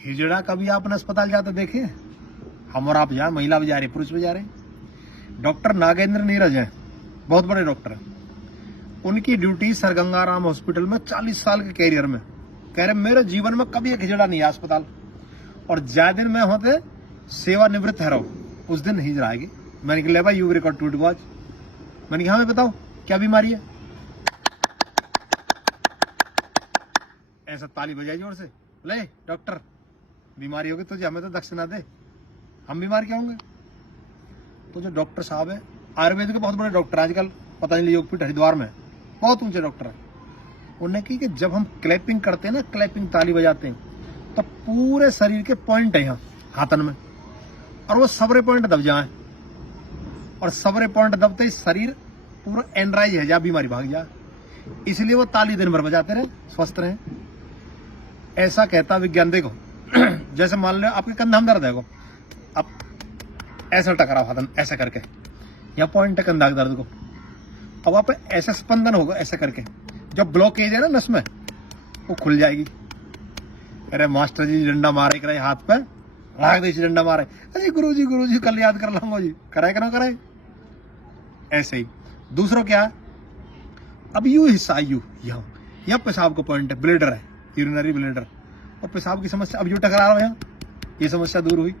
हिजड़ा कभी आपने अस्पताल जाते देखे? हम और आप जाए, महिला भी जा रही, पुरुष भी जा रहे। डॉक्टर नागेंद्र नीरज हैं, बहुत बड़े डॉक्टर हैं। उनकी ड्यूटी सर गंगाराम हॉस्पिटल में 40 साल के कैरियर में, कह रहे मेरे जीवन में कभी एक हिजड़ा नहीं है अस्पताल, और ज्यादा दिन में होते सेवानिवृत्त है रहो, उस दिन हिजड़ा आएगी। मैंने कहा ले भाई यू रिकॉर्ड टूट आज। मैंने कहा हमें बताओ क्या बीमारी है? ऐसा ताली बजाई जोर से, ले डॉक्टर बीमारी होगी तुझे, हमें तो दक्षिणा दे, हम बीमार क्या होंगे? तो जो डॉक्टर साहब है आयुर्वेद के बहुत बड़े डॉक्टर आजकल पतंजलि योगपीठ हरिद्वार में बहुत ऊंचे डॉक्टर है, उन्होंने की कि जब हम क्लैपिंग करते हैं ना, क्लैपिंग ताली बजाते हैं, तो पूरे शरीर के पॉइंट है यहाँ हाथन में, और वो सबरे पॉइंट दब जाए, और सबरे पॉइंट दबते ही शरीर पूरा एनराइज है जा, बीमारी भाग जाए। इसलिए वो ताली दिन भर बजाते रहे, स्वस्थ रहे। ऐसा कहता विज्ञान। देखो जैसे मान लो आपके कंधा में दर्द है, अब ऐसा टकराव हाथन ऐसे करके, यहाँ पॉइंट है कंधा के दर्द को, अब आप ऐसे स्पंदन होगा ऐसे करके, जब ब्लॉकेज है ना नस में वो खुल जाएगी। अरे मास्टर जी डंडा मारे करे हाथ पे, राग दे डंडा मारे, अरे गुरु जी कल याद कर लाऊंगा जी, कराए कि ना कराए? ऐसे ही दूसरों क्या है, अब यू हिस्सा यू यहाँ पेशाब का पॉइंट है, ब्लेडर है, यूरिनरी ब्लेडर, और पेशाब की समस्या अब यू टकरा रहा है यहाँ, ये समस्या दूर हुई।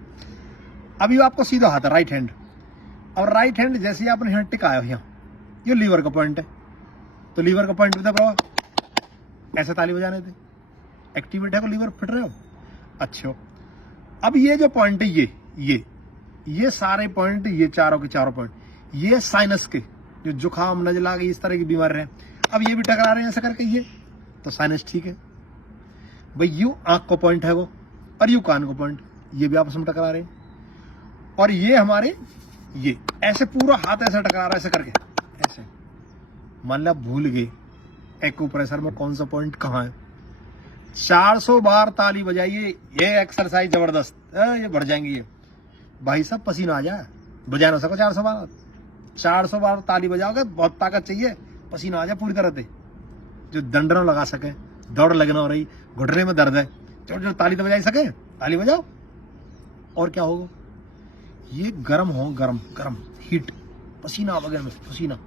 अब यू आपको सीधा हाथ है राइट हैंड, और राइट हैंड जैसे ही आपने यहाँ टिकाया यहाँ, ये लीवर का पॉइंट है, तो लीवर का पॉइंट बता प्रभा ऐसे ताली बजाने थे, एक्टिवेट है को लीवर फिट रहे हो। अच्छा अब ये जो पॉइंट है ये सारे पॉइंट, ये चारों के चारों पॉइंट, ये साइनस के जो जुकाम नजला की इस तरह की बीमारी है, अब ये भी टकरा रहे हैं ऐसा करके, ये तो साइनस ठीक है भाई। यू आंख को पॉइंट है वो, और यू कान को पॉइंट, ये भी आपस में टकरा रहे हैं, और ये हमारे ये ऐसे पूरा हाथ ऐसे टकरा रहा है ऐसे करके, ऐसे मान लो भूल गए एक्यूप्रेशर में कौन सा पॉइंट कहाँ है। 400 बार ताली बजाइए, ये एक्सरसाइज जबरदस्त, ये बढ़ जाएंगी ये भाई साहब, पसीना आ जाए, बजा ना सको 400 बार ताली बजाओगे, बहुत ताकत चाहिए, पसीना आ जाए पूरी तरह से, जो दंड न लगा सके, दौड़ लगना हो रही, घुटने में दर्द है, जो ताली तो बजा सके, ताली बजाओ। और क्या होगा, ये गर्म हो, गर्म हीट, पसीना वगैरह में पसीना,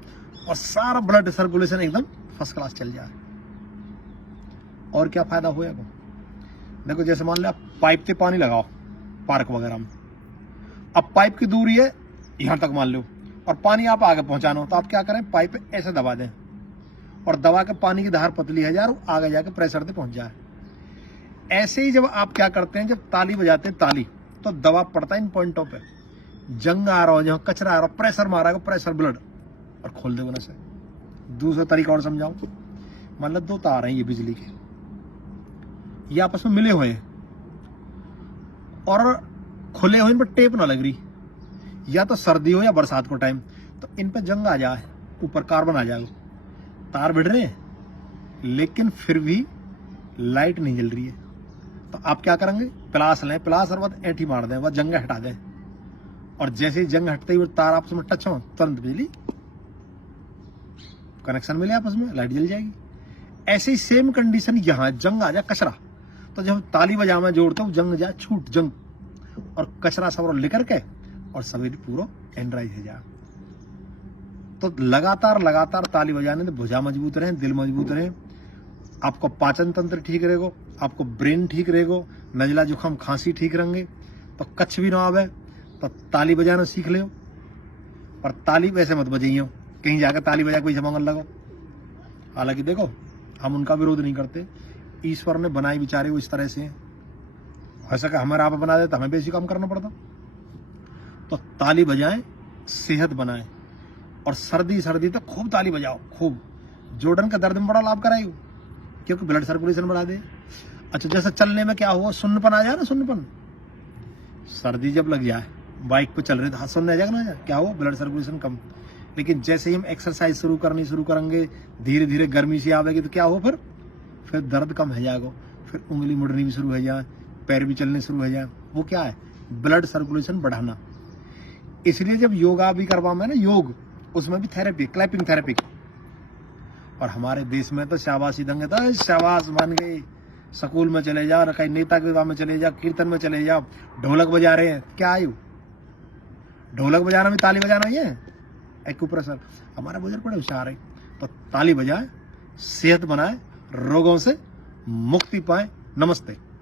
और सारा ब्लड सर्कुलेशन एकदम फर्स्ट क्लास चल जाए। और क्या फायदा होएगा? देखो जैसे मान लो आप पाइप से पानी लगाओ पार्क वगैरह में, अब पाइप की दूरी है यहां तक मान लो, और पानी आप आगे पहुंचाना हो, तो आप क्या करें, पाइप ऐसे दबा दें, और दबा के पानी की धार पतली है यार, आगे जाके प्रेशर से पहुंच जाए। ऐसे ही जब आप क्या करते हैं, जब ताली बजाते हैं ताली, तो दबाव पड़ता है इन पॉइंटों पे, जंग आ रहा हो, जहाँ कचरा आ रहा हो, प्रेशर मारा है, प्रेशर ब्लड, और खोल दे से। दूसरा तरीका और समझाऊं, मान लो 2 तार हैं ये बिजली के, ये आपस में मिले हुए हैं, और खुले हुए, इन पर टेप ना लग रही, या तो सर्दी हो या बरसात को टाइम, तो इन पे जंग आ जाए, ऊपर कार्बन आ जाएगा, तार भिड़ रहे हैं लेकिन फिर भी लाइट नहीं जल रही है, तो आप क्या करेंगे, प्लास लें, प्लास और बाद ऐंठी मार दें, वह जंग हटा दें, और जैसे ही जंग हटते ही तार आपस में टच हो, तुरंत बिजली कनेक्शन मिले, आपस में लाइट जल जाएगी। ऐसे ही सेम कंडीशन यहाँ, जंग आ जाए, कचरा, तो जब ताली बजा में जोड़ते हो, जंग जाए छूट जंग, और कचरा सब लेकर के, और सवेरे पूरा एनराइज है जा। तो लगातार ताली बजाने से भुजा मजबूत रहे, दिल मजबूत रहे, आपको पाचन तंत्र ठीक रहेगा, आपको ब्रेन ठीक रहेगा, नजला जुकाम खांसी ठीक रहेंगे, तो कच्छ भी ना आवे, तो ताली बजाना सीख ले। और ताली वैसे मत बजाइयो, कहीं जाकर ताली बजा कोई जमांगल लगो। हालांकि देखो हम उनका विरोध नहीं करते, ईश्वर ने बनाए बेचारे वो इस तरह से हैं, ऐसा कि हमारा आप बना दे तो हमें बेसी काम करना पड़ता। तो ताली बजाएं, सेहत बनाएं, और सर्दी तो खूब ताली बजाओ, खूब। जोड़न का दर्द में बड़ा लाभ कराएगी, क्योंकि ब्लड सर्कुलेशन बढ़ा दे। अच्छा जैसे चलने में क्या हुआ, सुन्नपन आ जाए ना, सुन्नपन, सर्दी जब लग जाए, बाइक पे चल रहे तो हाथ सुनने आ जाएगा ना, क्या हुआ, ब्लड सर्कुलेशन कम। लेकिन जैसे ही हम एक्सरसाइज शुरू करेंगे, धीरे धीरे गर्मी सी आवेगी, तो क्या हो, फिर दर्द कम हो जाएगा, फिर उंगली मुड़नी भी शुरू हो जाए, पैर भी चलने शुरू हो जाए। वो क्या है, ब्लड सर्कुलेशन बढ़ाना। इसलिए जब योगा भी करवा में ना, योग, उसमें भी थेरेपी, क्लैपिंग थेरेपी। और हमारे देश में तो शाबाशी देंगे तो शाबाश बन गई, स्कूल में चले जाओ, कहीं नेता के विवाह में चले जाओ, कीर्तन में चले जाओ, ढोलक बजा रहे हैं, क्या आयु? ढोलक बजाना भी ताली बजाना ही है, एक्यूप्रेशर। हमारा बुजुर्ग बड़े होशियार है, तो ताली बजाए, सेहत बनाए, रोगों से मुक्ति पाए। नमस्ते।